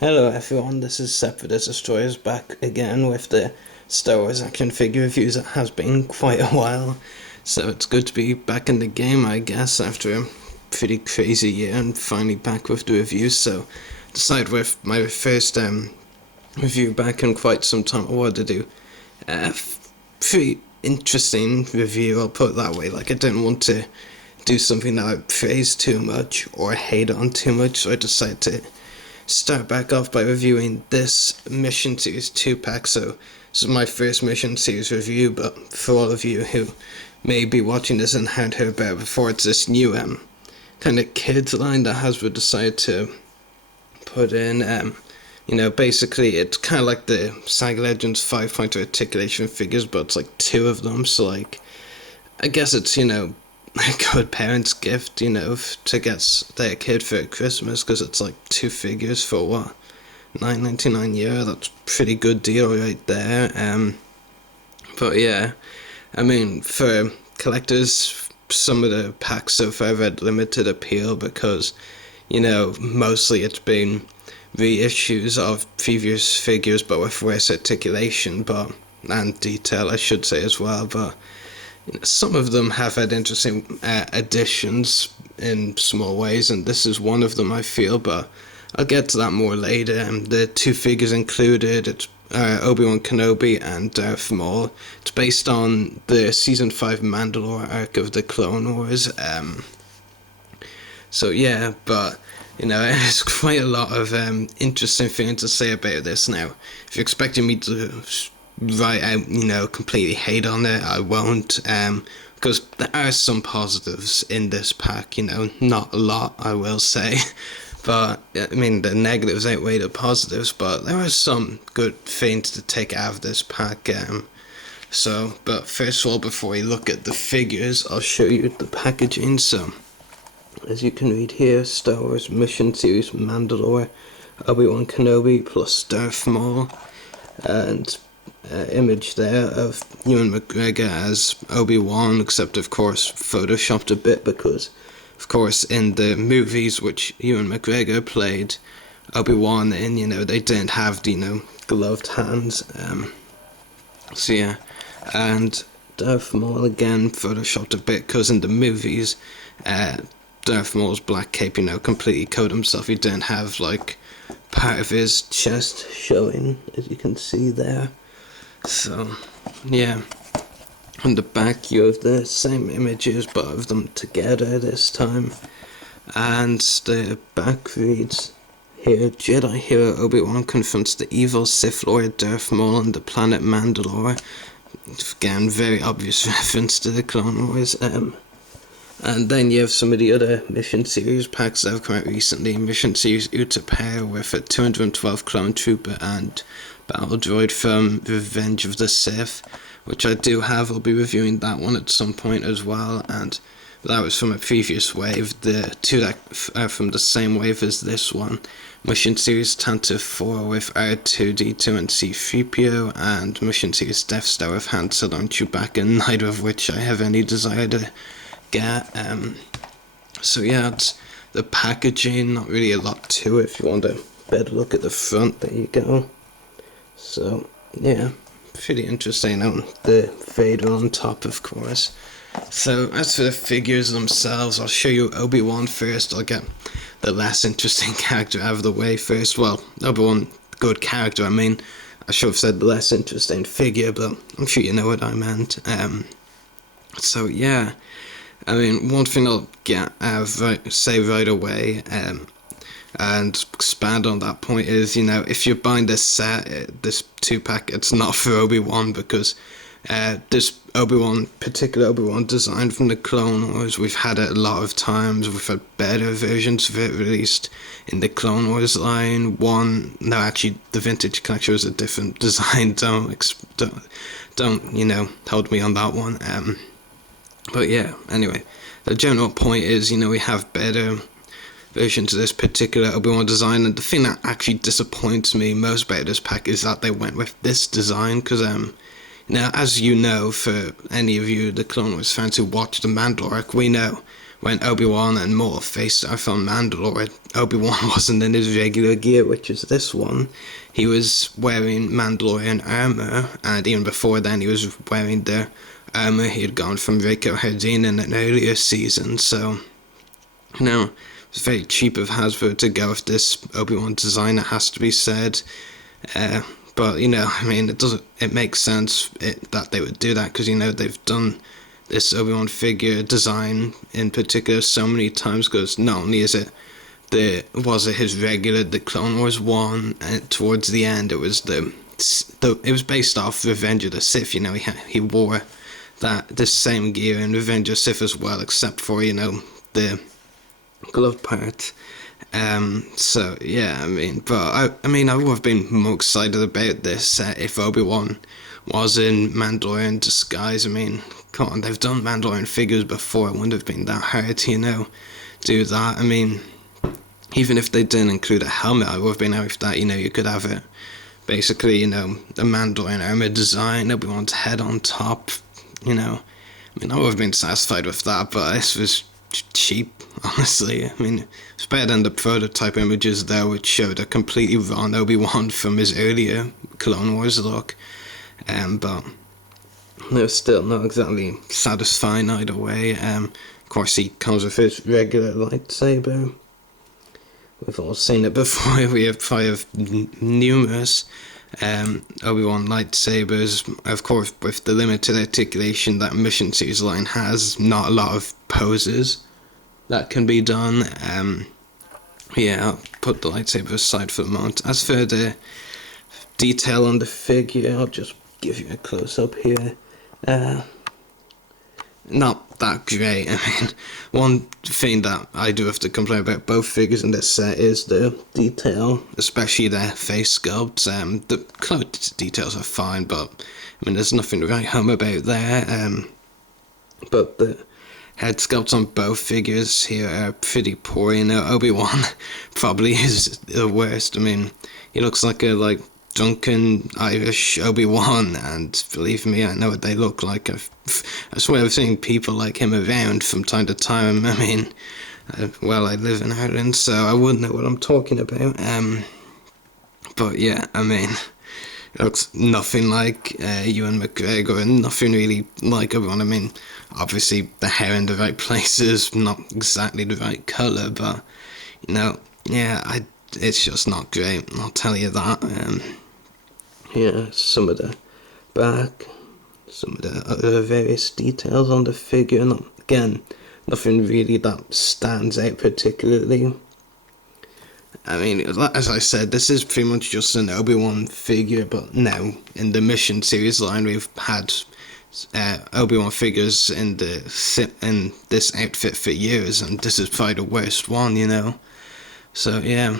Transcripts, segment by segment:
Hello everyone, this is Separate as Destroyers back again with the Star Wars action figure reviews. It has been quite a while, so it's good to be back in the game, I guess, after a pretty crazy year and finally back with the reviews. So, decided with my first review back in quite some time, I wanted to do a pretty interesting review, I'll put it that way. Like, I didn't want to do something that I praise too much or hate on too much, so I decided to start back off by reviewing this Mission Series 2-pack. So this is my first Mission Series review, but for all of you who may be watching this and hadn't heard about it before, it's this new kind of kids line that Hasbro decided to put in. Basically it's kind of like the Saga Legends 5-point articulation figures, but it's like two of them, so like, I guess it's, a good parent's gift, to get their kid for Christmas, because it's like two figures for what, $9.99 euro. That's a pretty good deal right there. But yeah, I mean, for collectors, some of the packs so far have had limited appeal because, mostly it's been reissues of previous figures, but with worse articulation, and detail, I should say, as well. But some of them have had interesting additions in small ways, and this is one of them, I feel, but I'll get to that more later. The two figures included, it's Obi-Wan Kenobi and Darth Maul. It's based on the Season 5 Mandalore arc of the Clone Wars. So yeah, but there's quite a lot of interesting things to say about this now. If you're expecting me to right out, completely hate on it, I won't, because there are some positives in this pack, not a lot, I will say, but, I mean, the negatives outweigh the positives, but there are some good things to take out of this pack. But first of all, before we look at the figures, I'll show you the packaging. So, as you can read here, Star Wars Mission Series Mandalore, Obi-Wan Kenobi plus Darth Maul, and image there of Ewan McGregor as Obi-Wan, except of course photoshopped a bit because of course in the movies which Ewan McGregor played Obi-Wan in, they didn't have the, gloved hands. So yeah, and Darth Maul again photoshopped a bit because in the movies Darth Maul's black cape, completely covered himself. He didn't have like part of his chest showing, as you can see there. So, yeah, on the back you have the same images, but of them together this time. And the back reads here, Jedi hero Obi-Wan confronts the evil Sith Lord Darth Maul on the planet Mandalore. Again, very obvious reference to the Clone Wars. And then you have some of the other Mission Series packs that have come out recently. Mission Series Utapau with a 212 Clone Trooper and Battle Droid from Revenge of the Sith, which I do have. I'll be reviewing that one at some point as well, and that was from a previous wave. The two that are from the same wave as this one. Mission Series Tantive 4 with R2-D2 and C-3PO, and Mission Series Death Star with Han Solo and Chewbacca, neither of which I have any desire to get. So yeah, it's the packaging, not really a lot to it. If you want a better look at the front, there you go. So yeah, pretty interesting. The Vader on top, of course. So as for the figures themselves, I'll show you Obi-Wan first. I'll get the less interesting character out of the way first. Well, Obi-Wan, good character, I mean. I should have said the less interesting figure, but I'm sure you know what I meant. So yeah, I mean, one thing I'll say right away, and expand on that point is, if you're buying this set, this 2-pack, it's not for Obi-Wan, because this particular Obi-Wan design from the Clone Wars, we've had it a lot of times. We've had better versions of it released in the Clone Wars line. Actually, the Vintage Collection was a different design. Don't hold me on that one. But yeah, anyway, the general point is, we have better version to this particular Obi-Wan design, and the thing that actually disappoints me most about this pack is that they went with this design, because now, as for any of you, the Clone Wars fans who watch the Mandalore arc, we know when Obi-Wan and Maul faced off on Mandalore, Obi-Wan wasn't in his regular gear, which is this one. He was wearing Mandalorian armor, and even before then he was wearing the armor he had gone from Rico Hardin in an earlier season, so, you know, it's very cheap of Hasbro to go with this Obi-Wan design, it has to be said. But, you know, I mean, it makes sense that they would do that, because, you know, they've done this Obi-Wan figure design in particular so many times, because not only is it his regular, the Clone Wars one, and towards the end it was it was based off Revenge of the Sith, you know, he wore the same gear in Revenge of the Sith as well, except for, you know, the glove part. So yeah, I mean, but I mean, I would have been more excited about this if Obi-Wan was in Mandalorian disguise. I mean, come on, they've done Mandalorian figures before, it wouldn't have been that hard to, you know, do that. I mean, even if they didn't include a helmet, I would have been out with that, you know, you could have it, basically, you know, a Mandalorian armor design, Obi-Wan's head on top, you know. I mean, I would have been satisfied with that, but this was cheap, honestly. I mean, it's better than the prototype images there, which showed a completely wrong Obi-Wan from his earlier Clone Wars look. But they're still not exactly satisfying either way. Of course, he comes with his regular lightsaber. We've all seen it before. We have numerous Obi-Wan lightsabers. Of course, with the limited articulation that Mission Series line has, not a lot of poses that can be done. Yeah, I'll put the lightsaber aside for the moment. As for the detail on the figure, I'll just give you a close-up here. Not that great. I mean, one thing that I do have to complain about both figures in this set is the detail, especially their face sculpts. The clothes details are fine, but I mean, there's nothing to write home about there. But the head sculpts on both figures here are pretty poor. You know, Obi-Wan probably is the worst. I mean, he looks like a drunken Irish Obi-Wan, and believe me, I know what they look like. I swear I've seen people like him around from time to time. I mean, well, I live in Ireland, so I would know what I'm talking about. But yeah, I mean, it looks nothing like Ewan McGregor, and nothing really like Obi-Wan. I mean, obviously the hair in the right places, not exactly the right colour, but, you know, yeah, it's just not great, I'll tell you that. Yeah, some of the back, some of the other various details on the figure, and again, nothing really that stands out particularly. I mean, as I said, this is pretty much just an Obi-Wan figure, but now, in the Mission Series line, we've had Obi-Wan figures in this outfit for years, and this is probably the worst one, you know. So, yeah.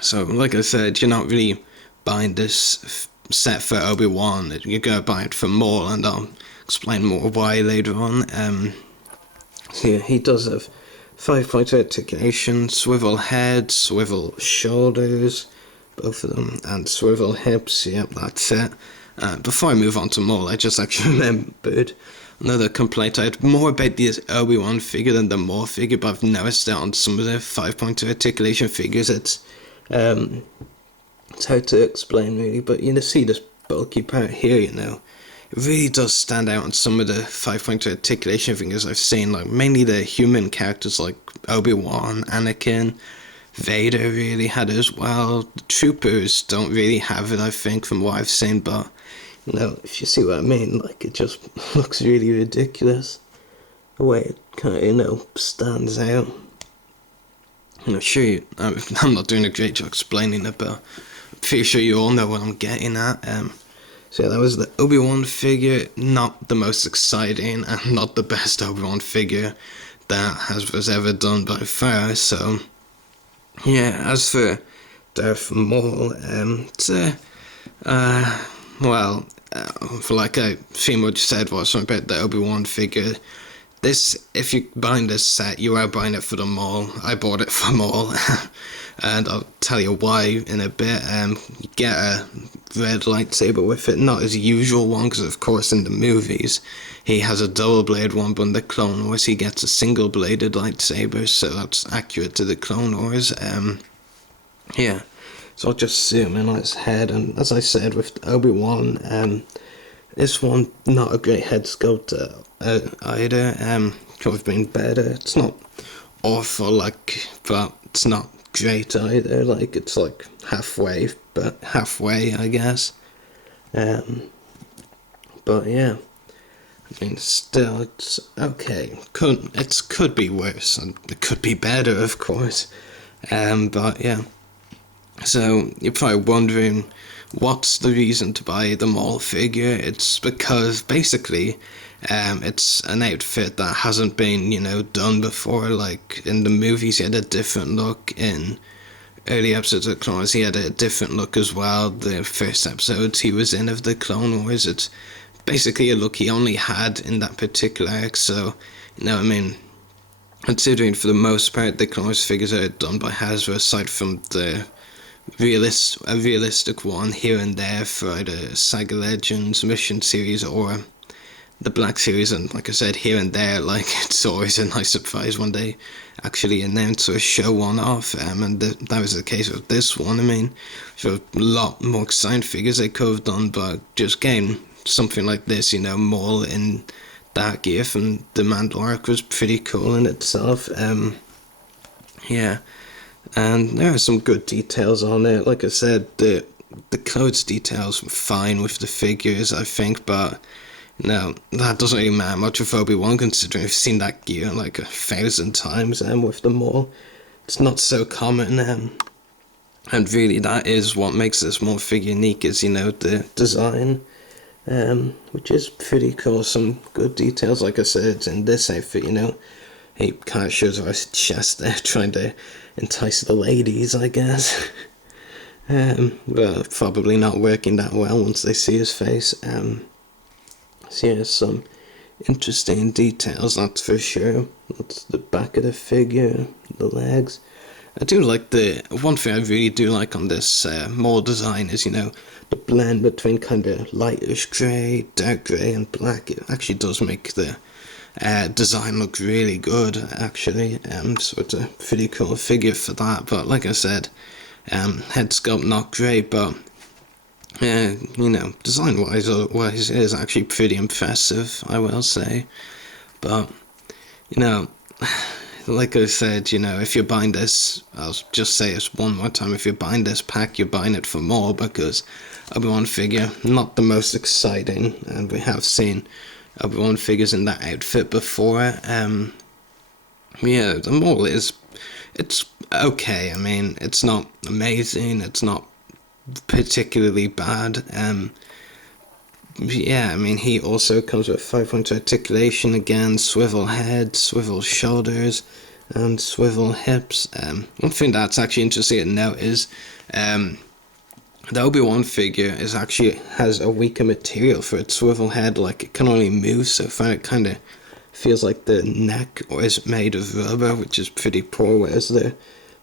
So, like I said, you're not really buying this set for Obi-Wan, you're going to buy it for Maul, and I'll explain more why later on. So yeah, he does have 5-point articulation, swivel head, swivel shoulders, both of them, and swivel hips. Yep, that's it. Before I move on to Maul, I just actually remembered another complaint. I had more about the Obi-Wan figure than the Maul figure, but I've noticed that on some of the 5-point articulation figures, it's hard to explain really, but you know, see this bulky part here, you know, it really does stand out on some of the 5-point articulation figures I've seen, like mainly the human characters like Obi-Wan, Anakin, Vader really had it as well. The troopers don't really have it, I think, from what I've seen, but you know, if you see what I mean, like, it just looks really ridiculous the way it kind of, you know, stands out. I'm sure I'm not doing a great job explaining it, but I'm pretty sure you all know what I'm getting at. So yeah, that was the Obi-Wan figure, not the most exciting and not the best Obi-Wan figure that Hasbro's ever done by far. So yeah, as for Darth Maul, it's well, for like I pretty much said was something about the Obi-Wan figure. if you're buying this set, you are buying it for the Maul. I bought it for Maul, and I'll tell you why in a bit. You get a red lightsaber with it, not his usual one, because of course in the movies he has a double blade one, but in the Clone Wars he gets a single bladed lightsaber, so that's accurate to the Clone Wars. Yeah, so I'll just zoom in on his head, and as I said with Obi-Wan, this one not a great head sculpt either. Could have been better. It's not awful, like, but it's not great either. Like, it's like halfway, but halfway, I guess. But yeah, I mean, still, it's okay. Could be worse, and it could be better, of course. But yeah. So you're probably wondering, what's the reason to buy the Maul figure? It's because basically, it's an outfit that hasn't been, done before. Like in the movies, he had a different look. In early episodes of Clone Wars, he had a different look as well. The first episodes he was in of the Clone Wars, it's basically a look he only had in that particular arc. So, I mean, considering for the most part the Clone Wars figures are done by Hasbro, aside from the realistic one here and there for either Saga Legends, Mission Series, or the Black Series, and like I said, here and there, like, it's always a nice surprise when they actually announce or show one off, and that was the case with this one. I mean, for a lot more exciting figures they could have done, but just getting something like this, Maul in that gear from the Mandalore was pretty cool in itself. Yeah. And there are some good details on it. Like I said, the clothes details were fine with the figures, I think, but no, that doesn't really matter much with Obi-Wan, considering I've seen that gear like 1,000 times with them all. It's not so common, and really that is what makes this more figure unique, is, the design, which is pretty cool. Some good details, like I said, in this outfit, he kind of shows off his chest there, trying to entice the ladies, I guess. But probably not working that well once they see his face. So yeah, some interesting details, that's for sure. That's the back of the figure, the legs. I do like one thing I really do like on this Maul design is, the blend between kind of lightish grey, dark grey and black. It actually does make the design look really good, actually. So it's a pretty cool figure for that. But like I said, head sculpt not great, but design wise it is actually pretty impressive, I will say. But like I said, if you're buying this, I'll just say this one more time, if you're buying this pack, you're buying it for more, because Obi-Wan figure, not the most exciting, and we have seen Obi-Wan figures in that outfit before. The Maul it's okay. I mean, it's not amazing, it's not particularly bad. He also comes with 5-point articulation again, swivel head, swivel shoulders, and swivel hips. One thing that's actually interesting to note is the Obi-Wan figure has a weaker material for its swivel head. Like, it can only move so far. It kind of feels like the neck is made of rubber, which is pretty poor, whereas the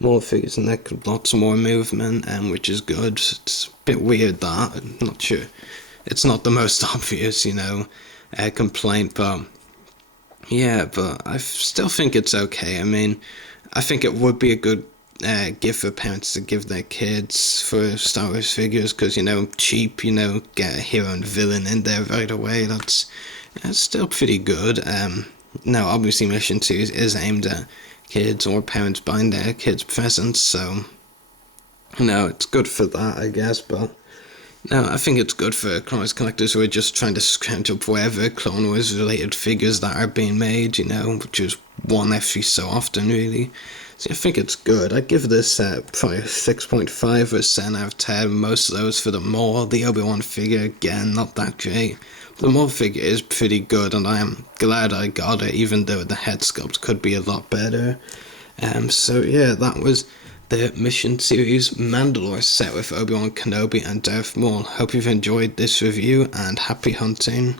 Maul figure's neck has lots more movement, which is good. It's a bit weird that. I'm not sure. It's not the most obvious, complaint, but yeah, but I still think it's okay. I mean, I think it would be a good gift for parents to give their kids for Star Wars figures, because, cheap, get a hero and villain in there right away. That's still pretty good. Now, obviously, Mission 2 is aimed at kids or parents buying their kids presents, so, it's good for that, I guess, but no, I think it's good for Clone Wars collectors who are just trying to scrounge up whatever Clone Wars related figures that are being made, which is one every so often, really. So I think it's good. I'd give this probably a 6.5 or 7 out of 10. Most of those for the Maul. The Obi-Wan figure, again, not that great. The Maul figure is pretty good, and I am glad I got it, even though the head sculpt could be a lot better. So yeah, that was the Mission Series Mandalore set with Obi-Wan Kenobi and Darth Maul. Hope you've enjoyed this review, and happy hunting.